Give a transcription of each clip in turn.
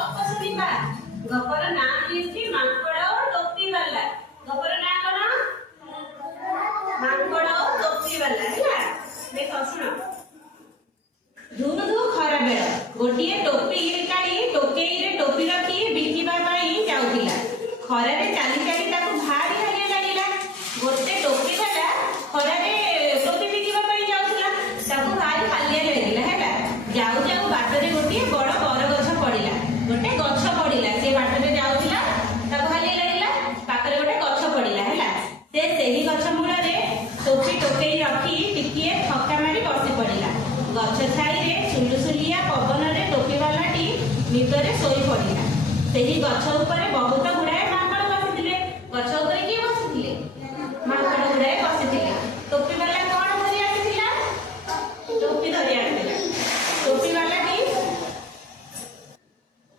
ଗପ ଶୁଣିବା। ଗପର ନାଁ ହେଉଛି ମାଙ୍କଡ଼ ଓ ଟୋପି ବାଲା। ଗପର ନାଁ କଣ? ମାଙ୍କଡ଼ ଓ ଟୋପି ବାଲା। ହେଲା, ଦେଖ ଶୁଣ। ଧୁ ଧୁ ଖରା ବେଳ ଗୋଟିଏ ଟୋପି କାଢି ଟୋକେଇରେ ଟୋପି ରଖି ବିକିବା ପାଇଁ ଯାଉଥିଲା। ଖରାରେ ଚାଲି ଚାଲି ତାକୁ ଭାରି ହାଲିଆ ଲାଗିଲା। ଗୋଟେ ଟୋପି ବାଲା ଖରାରେ ଟୋପି ବିକିବା ପାଇଁ ଯାଉଥିଲା, ତାକୁ ଭାରି ହାଲିଆ ଲାଗିଲା। ହେଲା, ଯାଉ ଯାଉ ବାଟରେ ଗୋଟିଏ ବଡ ବରଗଛ ପଡିଲା। ଗୋଟେ ଗଛ ପଡିଲା, ସେ ବାଟରେ ଯାଉଥିଲା, ତାକୁ ହାଲିଆ ଲାଗିଲା, ପାଖରେ ଗୋଟେ ଗଛ ପଡିଲା। ହେଲା, ସେ ସେହି ଗଛ ମୂଳରେ ଟୋପି ଟୋକେଇ ରଖି ଟିକିଏ ଥକା ମାରି ବସି ପଡିଲା। ଗଛ ଛାଇରେ ସୁଲୁସୁଲିଆ ପବନରେ ଟୋପିବାଲାଟି ନିଦରେ ଶୋଇ ପଡିଲା। ସେହି ଗଛ ଉପରେ ବହୁତ ଗୁଡାଏ ମାଙ୍କଡ ବସିଥିଲେ। ଗଛ ଉପରେ କିଏ ବସିଥିଲେ? ମାଙ୍କଡ ଗୁଡାଏ ବସିଥିଲେ। ଟୋପିବାଲା କଣ ଧରି ଆସିଥିଲା? ଟୋପି ଧରି ଆସିଥିଲା।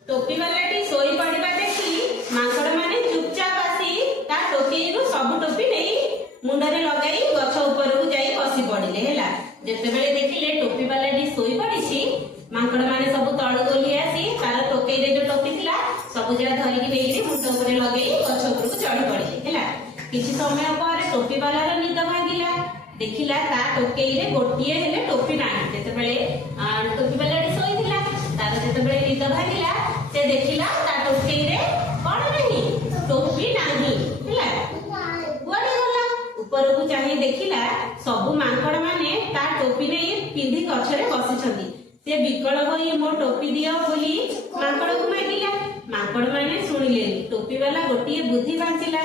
ଟୋପିବାଲାଟି ଶୋଇ ପଡିବା ଦେଖି ମାଙ୍କଡ ମାନେ ଚୁପଚାପ ଆସି ତା ଟୋପିରୁ ସବୁ ଟୋପି ନେଇ ମୁଣ୍ଡରେ ଲଗାଇ ଗଛ ଉପରକୁ ଯାଇ ବସି ପଡିଲେ। ହେଲା, ଯେତେବେଳେ ଦେଖିଲେ ଟୋପିବାଲାଟି ଶୋଇ ପଡିଛି, ମାଙ୍କଡ ମାନେ ସବୁ ତଳକୁ ଓହ୍ଲେଇ ଆସି ତାର ଟୋକେଇରେ ଯୋଉ ଟୋପି ଥିଲା ସବୁ ଯାକ ଧରିକି ନେଇକି ମୁଣ୍ଡ ଉପରେ ଲଗେଇ ଗଛ ଉପରକୁ ଚଢି ପଡିଲେ। ହେଲା, କିଛି ସମୟ ପରେ ଟୋପିବାଲାର ନିଦ ଭାଙ୍ଗିଲା। ଦେଖିଲା ତା ଟୋକେଇରେ ଗୋଟିଏ ହେଲେ ଟୋପି ନାହିଁ। ଯେତେବେଳେ ଟୋପିବାଲାଟି ଶୋଇଥିଲା, ତାର ଯେତେବେଳେ ନିଦ ଭାଙ୍ଗିଲା, ସେ ଦେଖିଲା ତା ଟୋକେଇରେ କଣ ନାହିଁ? ଟୋପି ନାହିଁ। ହେଲା, କୁଆଡେ ଗଲା? ଉପରକୁ ଚାହିଁ ଦେଖିଲା ସବୁ ମାଙ୍କଡ ମାନେ ତା ଟୋପି ନେଇ ପିନ୍ଧି ଗଛରେ ବସିଛନ୍ତି। ସେ ବିକଳ ହୋଇ ମୋ ଟୋପି ଦିଅ ବୋଲି ମାଙ୍କଡକୁ ମାଗିଲା। ମାଙ୍କଡ ମାନେ ଶୁଣିଲେନି। ଟୋପିବାଲା ଗୋଟିଏ ବୁଦ୍ଧି ପାଞ୍ଚିଲା।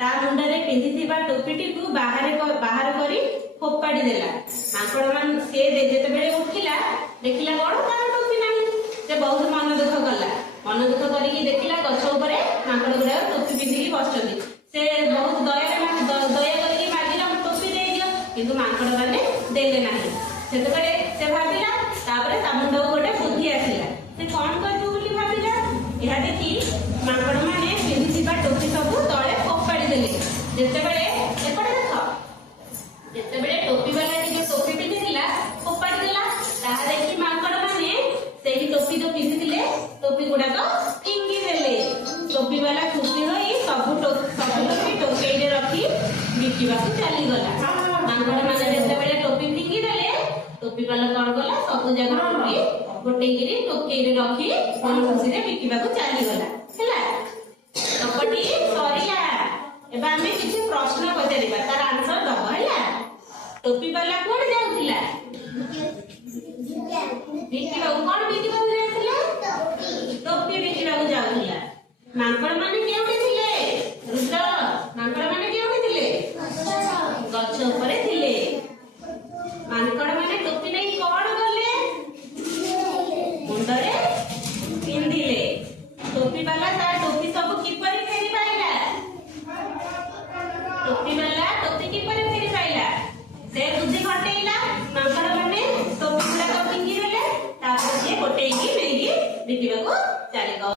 ତା ମୁଣ୍ଡରେ ପିନ୍ଧିଥିବା ଟୋପିଟିକୁ ବାହାର କରି ଫୋପାଡ଼ି ଦେଲା। ମାଙ୍କଡ ମାନେ ସେ ଯେତେବେଳେ ଉଠିଲା, ଦେଖିଲା କଣ ତାର ଟୋପି ନାହିଁ। ସେ ବହୁତ ମନ ଦୁଃଖ କଲା। ମନ ଦୁଃଖ କରିକି ଦେଖିଲା ଗଛ ଉପରେ ମାଙ୍କଡ ଗୁଡାକ ଟୋପି ପିନ୍ଧିକି ବସିଛନ୍ତି। ସେ ବହୁତ ଦୟା କରିକି ମାଗିଲା ଟୋପି ଦେଇଦିଅ, କିନ୍ତୁ ମାଙ୍କଡ ମାନେ ଦେଲେ ନାହିଁ। ସେତେବେଳେ ସେ ଭାବିଲା, ତାପରେ ତା ମୁଣ୍ଡକୁ ଗୋଟେ ବୁଦ୍ଧି ଆସିଲା। ସେ କଣ କରିବ ବୋଲି ଭାବିଲା। ଏହା ଦେଖି ମାଙ୍କଡ ମାନେ ପିନ୍ଧିଥିବା ଟୋପି ସବୁ ତଳେ ଫୋପାଡ଼ି ଦେଲେ। ଯେତେବେଳେ ଏପଟେ ଦେଖ, ଯେତେବେଳେ ଟୋପିବାଲା ଯୋଉ ଟୋପି ପିନ୍ଧିଥିଲା ଫୋପାଡ଼ି ଦେଲା, ତାହା ଦେଖି ମାଙ୍କଡ ମାନେ ସେହି ଟୋପି ଯୋଉ ପିନ୍ଧିଥିଲେ ଟୋପି ଗୁଡାକ ଫିଙ୍ଗି ଦେଲେ। ଟୋପିବାଲା ଖୁସି ହୋଇ ସବୁ ଟୋପି ଟୋକେଇରେ ରଖି ବିକିବାକୁ ଚାଲିଗଲା। ମାଙ୍କଡ ମାନେ ଯେତେବେଳେ ଟୋପି ଫିଙ୍ଗି ଦେଲେ, ଟୋପିବାଲା କଣ କଲା? ସବୁ ଯାକ ଟୋପି ଗୋଟେଇକିରି ଟୋକେଇରେ ରଖି ମନ ଖୁସିରେ ବିକିବାକୁ ଚାଲିଗଲା। ହେଲା, ଗପଟି ସରିଲା। ଏବେ ଆମେ କିଛି ପ୍ରଶ୍ନ ପଚାରିବା, ତାର ଆନ୍ସର ଦବ। ହେଲା, ଟୋପିବାଲା କୁଆଡେ ଯାଉଥିଲା? ବିକିବାକୁ। କଣ ବିକିବାକୁ ଯାଇଥିଲା? ଟୋପି ବିକିବାକୁ ଯାଉଥିଲା। ମାଙ୍କଡ ମାନେ କେଉଁଠି ଥିଲେ? ରୁଦ୍ର, ମାଙ୍କଡ ମାନେ କେଉଁଠି ଥିଲେ? ଗଛ ଉପରେ ଥିଲେ।